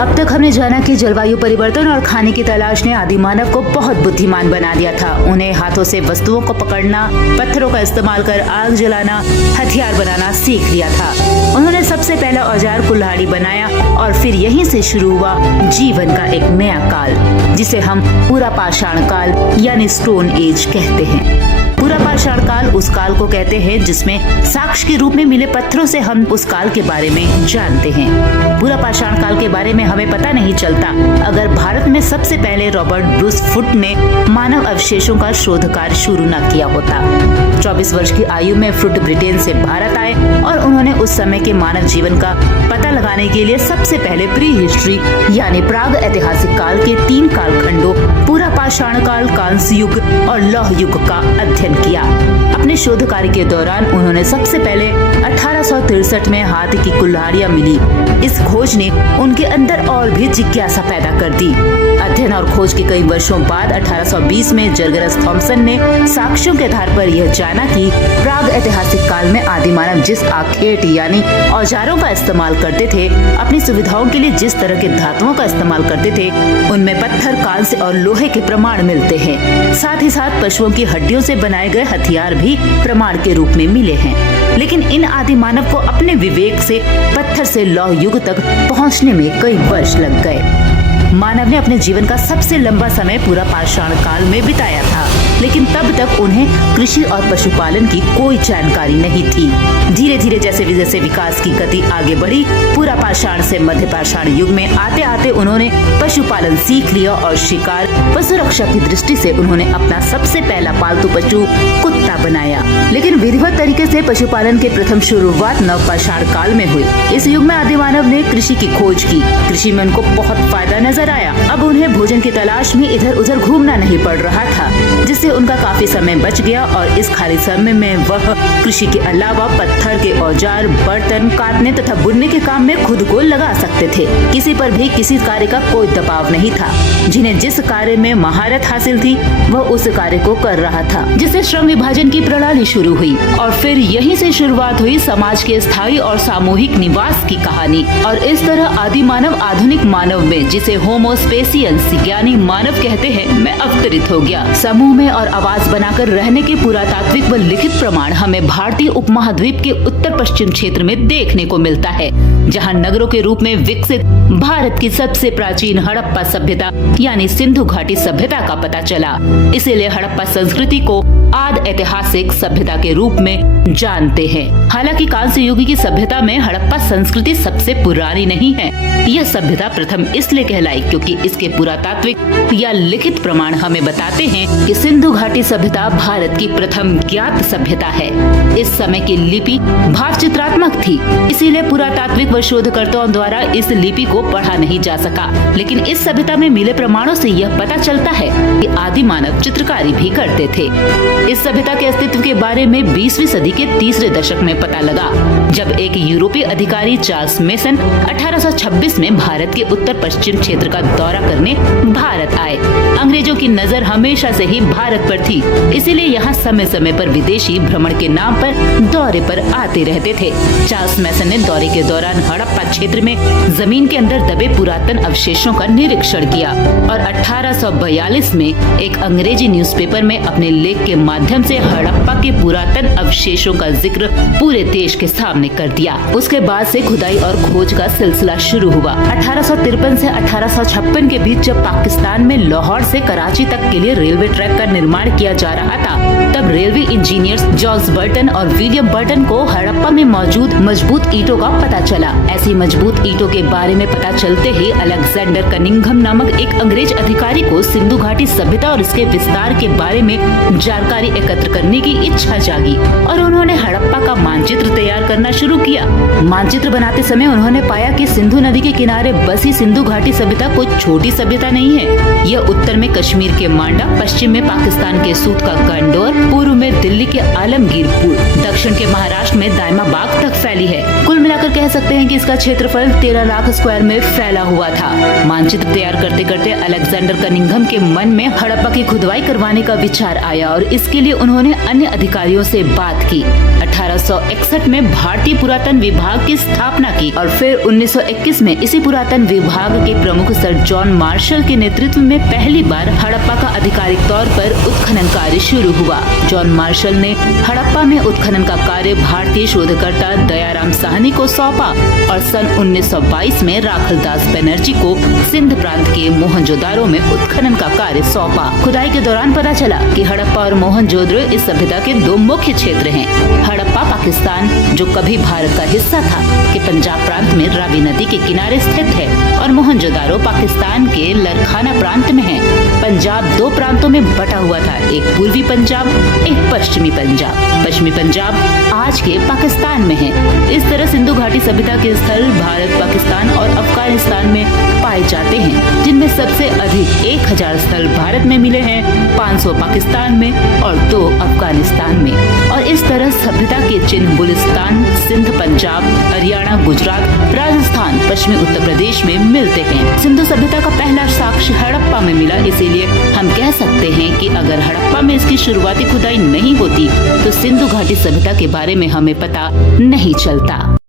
अब तक हमने जाना कि जलवायु परिवर्तन और खाने की तलाश ने आदि मानव को बहुत बुद्धिमान बना दिया था। उन्हें हाथों से वस्तुओं को पकड़ना, पत्थरों का इस्तेमाल कर आग जलाना, हथियार बनाना सीख लिया था। उन्होंने सबसे पहला औजार कुल्हाड़ी बनाया और फिर यहीं से शुरू हुआ जीवन का एक नया काल, जिसे हम पूरा पाषाण काल यानी स्टोन एज कहते हैं। पूरा पाषाण काल उस काल को कहते हैं जिसमें साक्ष्य के रूप में मिले पत्थरों से हम उस काल के बारे में जानते हैं। पूरा पाषाण काल के बारे में हमें पता नहीं चलता अगर भारत में सबसे पहले रॉबर्ट ब्रूस फुट ने मानव अवशेषों का शोध कार्य शुरू न किया होता। 24 वर्ष की आयु में फुट ब्रिटेन से भारत आए और उन्होंने उस समय के मानव जीवन का पता लगाने के लिए सबसे पहले प्री हिस्ट्री यानी प्राग ऐतिहासिक काल के 3 कालखंडों पूरा पाषाण काल, कांस्य युग और लौह युग का अध्ययन किया। अपने शोध कार्य के दौरान उन्होंने सबसे पहले 1863 में हाथ की कुल्हाड़ियां मिली। इस खोज ने उनके अंदर और भी जिज्ञासा पैदा कर दी। अध्ययन और खोज के कई वर्षों बाद 1820 में जर्गरस थॉम्सन ने साक्ष्यों के आधार पर यह जाना कि प्राग ऐतिहासिक काल में आदि मानव जिस आखेट यानी औजारों का इस्तेमाल करते थे, अपनी सुविधाओं के लिए जिस तरह के धातुओं का इस्तेमाल करते थे, उनमें पत्थर, कांस्य और लोहे के प्रमाण मिलते हैं। साथ ही साथ पशुओं की हड्डियों से बनाए गए हथियार भी प्रमाण के रूप में मिले हैं। लेकिन इन आदि मानव को अपने विवेक से पत्थर से लौह युग तक पहुंचने में कई वर्ष लग गए। मानव ने अपने जीवन का सबसे लंबा समय पूरा पाषाण काल में बिताया था, लेकिन तब तक उन्हें कृषि और पशुपालन की कोई जानकारी नहीं थी। धीरे धीरे जैसे विकास की गति आगे बढ़ी, पूरा पाषाण से मध्य पाषाण युग में आते आते उन्होंने पशुपालन सीख लिया और शिकार व सुरक्षा की दृष्टि से उन्होंने अपना सबसे पहला पालतू पशु कुत्ता बनाया। लेकिन विधिवत तरीके से पशुपालन के प्रथम शुरुआत नव पाषाण काल में हुई। इस युग में आदि मानव ने कृषि की खोज की। कृषि में उनको बहुत फायदा नजर आया। अब उन्हें भोजन की तलाश में इधर उधर घूमना नहीं पड़ रहा था, जिससे उनका काफी समय बच गया और इस खाली समय में वह कृषि के अलावा पत्थर के औजार, बर्तन काटने तथा बुनने के काम में खुद को लगा सकते थे। किसी पर भी किसी कार्य का कोई दबाव नहीं था। जिन्हें जिस कार्य में महारत हासिल थी वह उस कार्य को कर रहा था, जिससे श्रम विभाजन की प्रणाली शुरू हुई और फिर यहीं से शुरुआत हुई समाज के स्थायी और सामूहिक निवास की कहानी। और इस तरह आदि मानव आधुनिक मानव में, जिसे होमो स्पेसियंस यानी मानव कहते हैं, में अवतरित हो गया। समूह में और आवाज बनाकर रहने के पुरातात्विक व लिखित प्रमाण हमें भारतीय उपमहाद्वीप के उत्तर पश्चिम क्षेत्र में देखने को मिलता है, जहां नगरों के रूप में विकसित भारत की सबसे प्राचीन हड़प्पा सभ्यता यानी सिंधु घाटी सभ्यता का पता चला। इसीलिए हड़प्पा संस्कृति को आद ऐतिहासिक सभ्यता के रूप में जानते हैं। हालांकि कांस्य युग की सभ्यता में हड़प्पा संस्कृति सबसे पुरानी नहीं है। यह सभ्यता प्रथम इसलिए कहलाई क्योंकि इसके पुरातात्विक या लिखित प्रमाण हमें बताते हैं कि सिंधु घाटी सभ्यता भारत की प्रथम ज्ञात सभ्यता है। इस समय की लिपि भाव चित्रात्मक थी, इसीलिए पुरातात्विक व शोधकर्ताओं द्वारा इस लिपि को पढ़ा नहीं जा सका। लेकिन इस सभ्यता में मिले प्रमाणों से यह पता चलता है कि आदि मानव चित्रकारी भी करते थे। इस सभ्यता के अस्तित्व के बारे में 20वीं सदी के तीसरे दशक में पता लगा, जब एक यूरोपीय अधिकारी चार्ल्स मेसन 1826 में भारत के उत्तर पश्चिम क्षेत्र का दौरा करने भारत आए। अंग्रेजों की नजर हमेशा से ही भारत पर थी, इसीलिए यहाँ समय समय पर विदेशी भ्रमण के नाम पर दौरे पर आते रहते थे। चार्ल्स मेसन ने दौरे के दौरान हड़प्पा क्षेत्र में जमीन के अंदर दबे पुरातन अवशेषों का निरीक्षण किया और 1842 में एक अंग्रेजी न्यूज़पेपर में अपने लेख के माध्यम से हड़प्पा के पुरातन अवशेषों का जिक्र पूरे देश के सामने कर दिया। उसके बाद से खुदाई और खोज का सिलसिला शुरू हुआ। 1853 से 1856 के बीच जब पाकिस्तान में लाहौर से कराची तक के लिए रेलवे ट्रैक का निर्माण किया जा रहा था, तब रेलवे इंजीनियर्स जॉर्ज बर्टन और विलियम बर्टन को हड़प्पा में मौजूद मजबूत ईंटों का पता चला। ऐसी मजबूत ईंटों के बारे में पता चलते ही अलेक्जेंडर कनिंघम नामक एक अंग्रेज अधिकारी को सिंधु घाटी सभ्यता और इसके विस्तार के बारे में जानकारी एकत्र करने की इच्छा जागी और उन्होंने हड़प्पा का मानचित्र तैयार करना शुरू किया। मानचित्र बनाते समय उन्होंने पाया कि सिंधु नदी के किनारे बसी सिंधु घाटी सभ्यता कोई छोटी सभ्यता नहीं है। यह उत्तर में कश्मीर के मांडा, पश्चिम में पाकिस्तान के सूत का गंडोर, पूर्व में दिल्ली के आलमगीरपुर, दक्षिण के महाराष्ट्र में दायमाबाग तक फैली है। कुल मिलाकर कह सकते हैं कि इसका क्षेत्रफल 13 लाख स्क्वायर में फैला हुआ था। मानचित्र तैयार करते करते अलेक्जेंडर कनिंघम के मन में हड़प्पा की खुदाई करवाने का विचार आया और इसके लिए उन्होंने अन्य अधिकारियों से बात की। 1861 में भारतीय पुरातन विभाग की स्थापना की और फिर 1921 में इसी पुरातन विभाग के प्रमुख सर जॉन मार्शल के नेतृत्व में पहली बार हड़प्पा का आधिकारिक तौर पर उत्खनन कार्य शुरू हुआ। जॉन मार्शल ने हड़प्पा में उत्खनन का कार्य भारतीय शोधकर्ता दयाराम साहनी को सौंपा और सन 1922 में राखलदास बनर्जी को सिंध प्रांत के मोहनजोदारो में उत्खनन का कार्य सौंपा। खुदाई के दौरान पता चला कि हड़प्पा और मोहनजोदड़ो इस सभ्यता के दो मुख्य क्षेत्र हैं। हड़प्पा पाकिस्तान, जो कभी भारत का हिस्सा था, के पंजाब प्रांत में रावी नदी के किनारे स्थित है और मोहनजोदारो पाकिस्तान के लरखाना प्रांत में है। पंजाब दो प्रांतों में बटा हुआ था, एक पूर्वी पंजाब, एक पश्चिमी पंजाब। पश्चिमी पंजाब आज के पाकिस्तान में है। इस तरह सिंधु घाटी सभ्यता के स्थल भारत, पाकिस्तान और अफगानिस्तान में पाए जाते हैं, जिनमें सबसे अधिक 1000 स्थल भारत में मिले हैं, 500 पाकिस्तान में और 2 अफगानिस्तान में। और इस तरह सभ्यता के चिन्ह बुलिस्तान, सिंध, पंजाब, हरियाणा, गुजरात, राजस्थान, पश्चिमी उत्तर प्रदेश में मिलते हैं। सिंधु सभ्यता का पहला साक्ष्य हड़प्पा में मिला, इसीलिए हम कह सकते हैं कि अगर हड़प्पा में इसकी शुरुआती खुदाई नहीं होती तो सिंधु घाटी सभ्यता के बारे में हमें पता नहीं चलता।